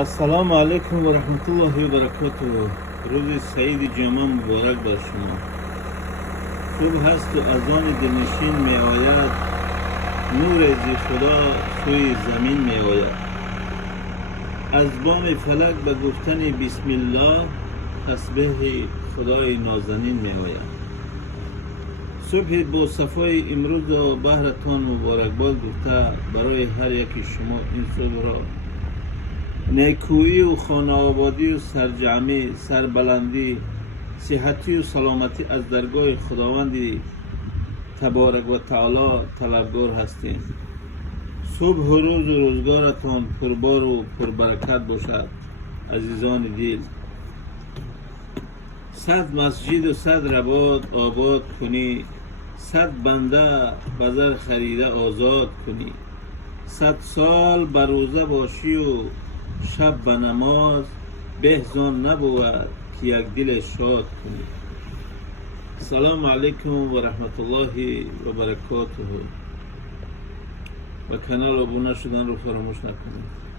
السلام علیکم و رحمت الله و برکاته. روز سعید جمعه مبارک بر شما. صبح هست و اذان دلنشین می آید، نور از خدا سوی زمین می آید. از بام فلک به گفتن بسم الله تسبیح خدای نازنین می آید. صبح با صفای امروز و بهرتان مبارکباد گفته برای هر یکی شما این صبح را نیکویی و خانه آبادی و سرجمعی، سربلندی، صحتی و سلامتی از درگاه خداوند تبارک و تعالی طلبگار هستیم. صبح و روز و روزگارتان پربار و پربرکت باشد عزیزان دل. 100 مسجد و 100 رباط آباد کنی، 100 بنده بزر خریده آزاد کنی، 100 سال بر روزه باشی و شب به نماز، بهزان نبود که یک دل شاد کنی. سلام علیکم و رحمت الله و برکاته. و کانال ابونه شدن رو فراموش نکنید.